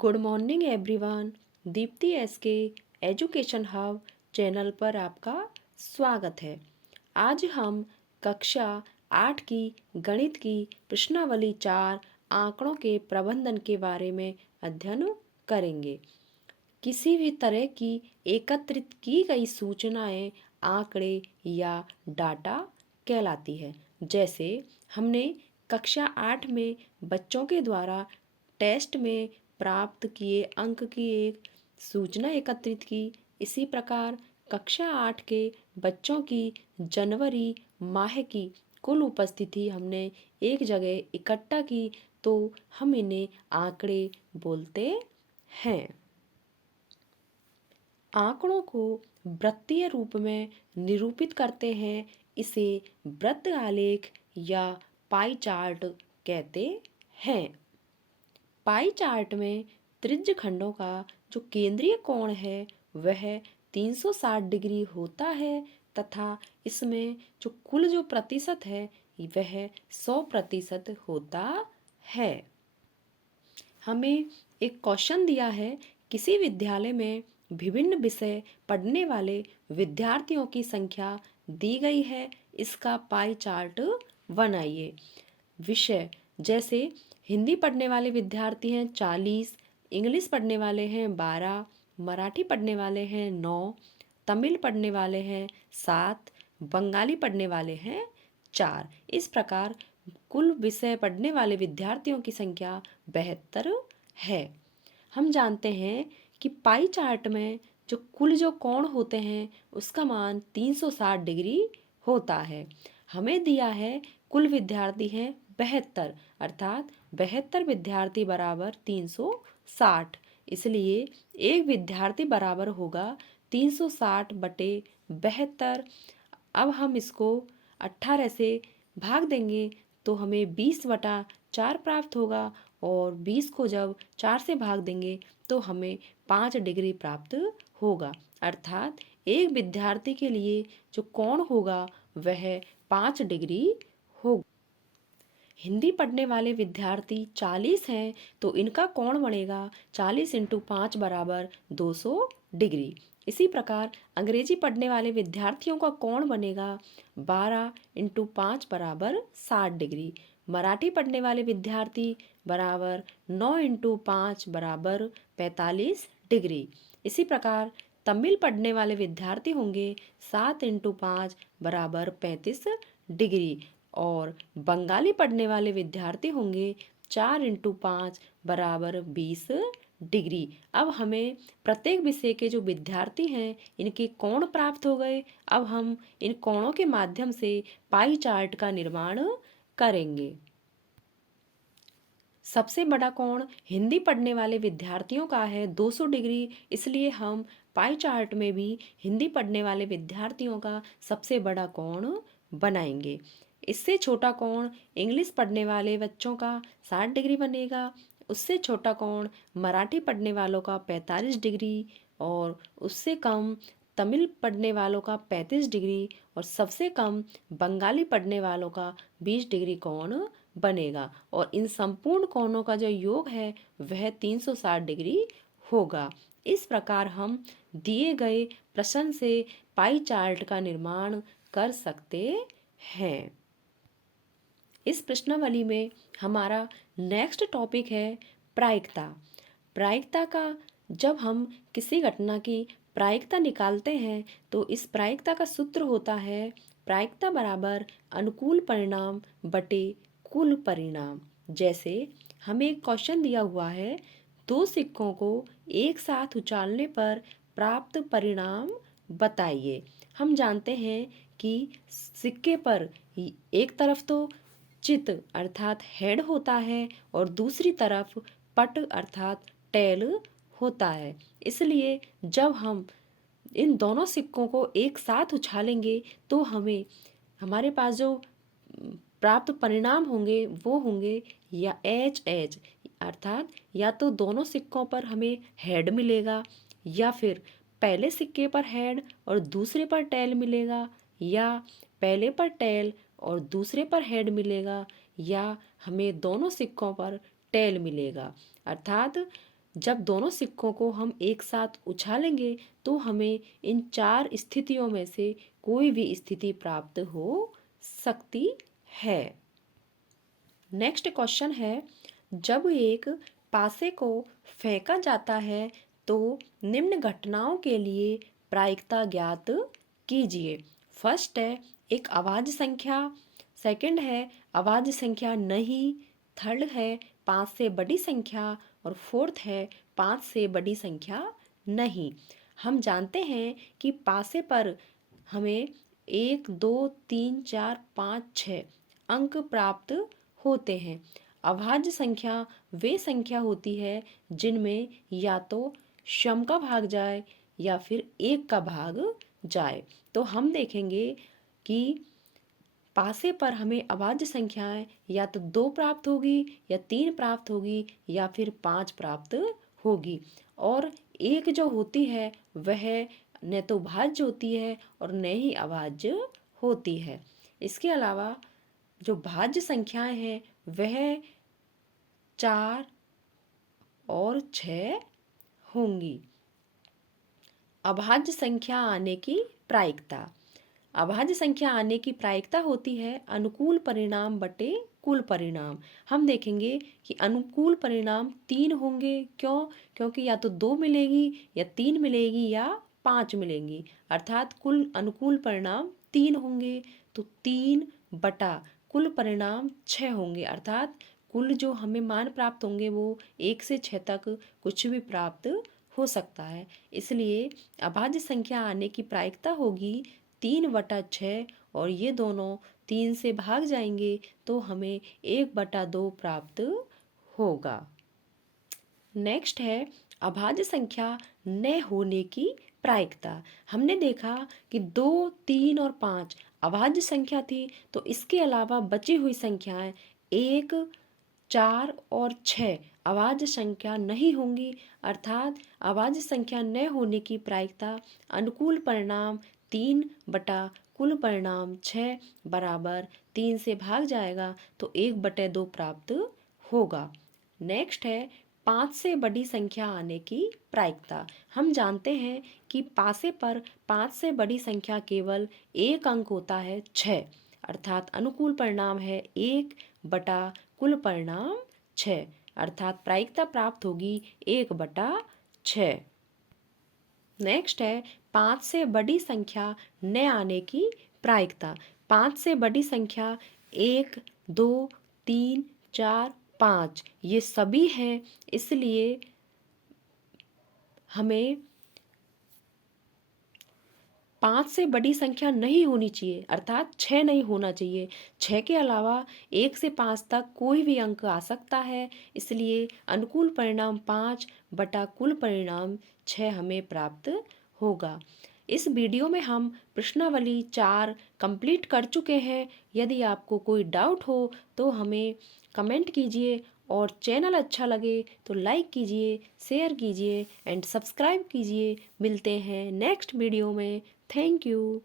Good morning everyone. Deepti SK education hub channel पर आपका स्वागत है। आज हम कक्षा 8 की गणित की प्रश्नावली 4 आंकड़ों के प्रबंधन के बारे में अध्ययन करेंगे। किसी भी तरह की एकत्रित की गई सूचनाएं आंकड़े या डाटा कहलाती है। जैसे हमने कक्षा 8 में बच्चों के द्वारा टेस्ट में प्राप्त किए अंक की एक सूचना एकत्रित की, इसी प्रकार कक्षा 8 के बच्चों की जनवरी माह की कुल उपस्थिति हमने एक जगह इकट्ठा की, तो हम इन्हें आंकड़े बोलते हैं। आंकड़ों को वृत्तीय रूप में निरूपित करते हैं। इसे वृत्त आलेख या पाई चार्ट कहते हैं। पाई चार्ट में त्रिज्य खंडों का जो केंद्रीय कोण है वह 360 डिग्री होता है तथा इसमें जो प्रतिशत है वह 100% होता है। हमें एक क्वेश्चन दिया है, किसी विद्यालय में विभिन्न विषय पढ़ने वाले विद्यार्थियों की संख्या दी गई है, इसका पाई चार्ट बनाइए। विषय जैसे हिंदी पढ़ने वाले विद्यार्थी हैं 40, इंग्लिश पढ़ने वाले हैं 12, मराठी पढ़ने वाले हैं 9, तमिल पढ़ने वाले हैं 7, बंगाली पढ़ने वाले हैं 4। इस प्रकार कुल विषय पढ़ने वाले विद्यार्थियों की संख्या 72 है। हम जानते हैं कि पाई चार्ट में जो कोण होते हैं उसका मान 360 डिग्री होता है। हमें दिया है कुल विद्यार्थी हैं 72, अर्थात 72 विद्यार्थी बराबर 360, इसलिए एक विद्यार्थी बराबर होगा 360 बटे 72। अब हम इसको 18 से भाग देंगे तो हमें 20/4 प्राप्त होगा, और 20 को जब 4 से भाग देंगे तो हमें 5 डिग्री प्राप्त होगा। अर्थात एक विद्यार्थी के लिए जो कोण होगा वह 5 डिग्री होगा। हिंदी पढ़ने वाले विद्यार्थी 40 हैं तो इनका कोण बनेगा 40 × 5 बराबर 200 डिग्री। इसी प्रकार अंग्रेजी पढ़ने वाले विद्यार्थियों का कोण बनेगा 12 × 5 बराबर 60 डिग्री। मराठी पढ़ने वाले विद्यार्थी बराबर 9 × 5 बराबर 45 डिग्री। इसी प्रकार तमिल पढ़ने वाले विद्यार्थी होंगे 7 × 5 बराबर 35 डिग्री, और बंगाली पढ़ने वाले विद्यार्थी होंगे 4 × 5 बराबर 20 डिग्री। अब हमें प्रत्येक विषय के जो विद्यार्थी हैं इनके कोण प्राप्त हो गए। अब हम इन कोणों के माध्यम से पाई चार्ट का निर्माण करेंगे। सबसे बड़ा कोण हिंदी पढ़ने वाले विद्यार्थियों का है 200 डिग्री, इसलिए हम पाई चार्ट में भी हिंदी पढ़ने वाले विद्यार्थियों का सबसे बड़ा कोण बनाएंगे। इससे छोटा कोण इंग्लिश पढ़ने वाले बच्चों का 60 डिग्री बनेगा। उससे छोटा कोण मराठी पढ़ने वालों का 45 डिग्री, और उससे कम तमिल पढ़ने वालों का 35 डिग्री, और सबसे कम बंगाली पढ़ने वालों का 20 डिग्री कोण बनेगा। और इन संपूर्ण कोणों का जो योग है वह 360 डिग्री होगा। इस प्रकार हम दिए गए प्रश्न से पाई चार्ट का निर्माण कर सकते हैं। इस प्रश्नावली में हमारा नेक्स्ट टॉपिक है प्रायिकता। प्रायिकता का जब हम किसी घटना की प्रायिकता निकालते हैं तो इस प्रायिकता का सूत्र होता है प्रायिकता बराबर अनुकूल परिणाम बटे कुल परिणाम। जैसे हमें एक क्वेश्चन दिया हुआ है, 2 सिक्कों को एक साथ उछालने पर प्राप्त परिणाम बताइए। हम जानते हैं कि सिक्के पर एक तरफ तो चित अर्थात हेड होता है और दूसरी तरफ पट अर्थात टेल होता है। इसलिए जब हम इन दोनों सिक्कों को एक साथ उछालेंगे तो हमें हमारे पास जो प्राप्त परिणाम होंगे वो होंगे या एच एच, अर्थात या तो दोनों सिक्कों पर हमें हेड मिलेगा, या फिर पहले सिक्के पर हेड और दूसरे पर टेल मिलेगा, या पहले पर टेल और दूसरे पर हेड मिलेगा, या हमें दोनों सिक्कों पर टेल मिलेगा। अर्थात जब दोनों सिक्कों को हम एक साथ उछालेंगे तो हमें इन 4 स्थितियों में से कोई भी स्थिति प्राप्त हो सकती है। नेक्स्ट क्वेश्चन है, जब एक पासे को फेंका जाता है तो निम्न घटनाओं के लिए प्रायिकता ज्ञात कीजिए। फर्स्ट है एक आवाज संख्या, सेकंड है आवाज संख्या नहीं, थर्ड है 5 से बड़ी संख्या और फोर्थ है 5 से बड़ी संख्या नहीं। हम जानते हैं कि पासे पर हमें 1 2 3 4 5 6 अंक प्राप्त होते हैं। अभाज्य संख्या वे संख्या होती है जिनमें या तो सम का भाग जाए या फिर एक का भाग जाए। तो हम देखेंगे कि पासे पर हमें अभाज्य संख्याएं या तो 2 प्राप्त होगी या 3 प्राप्त होगी या फिर 5 प्राप्त होगी। और एक जो होती है वह न तो भाज्य होती है और न ही अभाज्य होती है। इसके अलावा जो भाज्य संख्याएं हैं वह 4 और 6 होंगी। अभाज्य संख्या आने की प्रायिकता। अभाज्य संख्या आने की प्रायिकता होती है अनुकूल परिणाम बटे कुल परिणाम। हम देखेंगे कि अनुकूल परिणाम 3 होंगे। क्यों? क्योंकि या तो 2 मिलेगी या 3 मिलेगी या 5 मिलेंगी, अर्थात कुल अनुकूल परिणाम 3 होंगे। तो 3 बटा कुल परिणाम 6 होंगे, अर्थात कुल जो हमें मान प्राप्त होंगे वो 1 से 6 तक कुछ भी प्राप्त हो सकता है। इसलिए अभाज्य संख्या आने की प्रायिकता होगी 3/6 और ये दोनों 3 से भाग जाएंगे तो हमें 1/2 प्राप्त होगा। नेक्स्ट है अभाज्य संख्या न होने की प्रायिकता। हमने देखा कि 2 3 और 5 अभाज्य संख्या थी, तो इसके अलावा बची हुई संख्याएं 1 4 और 6 अभाज्य संख्या नहीं होंगी, अर्थात अभाज्य संख्या न होने की प्रायिकता अनुकूल परिणाम 3 बटा कुल परिणाम 6 बराबर 3 से भाग जाएगा तो 1/2 प्राप्त होगा। नेक्स्ट है 5 से बड़ी संख्या आने की प्रायिकता। हम जानते हैं कि पासे पर 5 से बड़ी संख्या केवल एक अंक होता है 6, अर्थात अनुकूल परिणाम है 1 बटा कुल परिणाम 6, अर्थात प्रायिकता प्राप्त होगी 1/6। नेक्स्ट है 5 से बड़ी संख्या न आने की प्रायिकता। 5 से बड़ी संख्या 1 2 3 4 5 ये सभी हैं, इसलिए हमें 5 से बड़ी संख्या नहीं होनी चाहिए, अर्थात 6 नहीं होना चाहिए। 6 के अलावा 1 से 5 तक कोई भी अंक आ सकता है, इसलिए अनुकूल परिणाम 5 बटा कुल परिणाम 6 हमें प्राप्त होगा। इस वीडियो में हम प्रश्नावली 4 कंप्लीट कर चुके हैं। यदि आपको कोई डाउट हो तो हमें कमेंट कीजिए और चैनल अच्छा लगे तो लाइक कीजिए, शेयर कीजिए एंड सब्सक्राइब कीजिए। मिलते हैं नेक्स्ट वीडियो में। Thank you.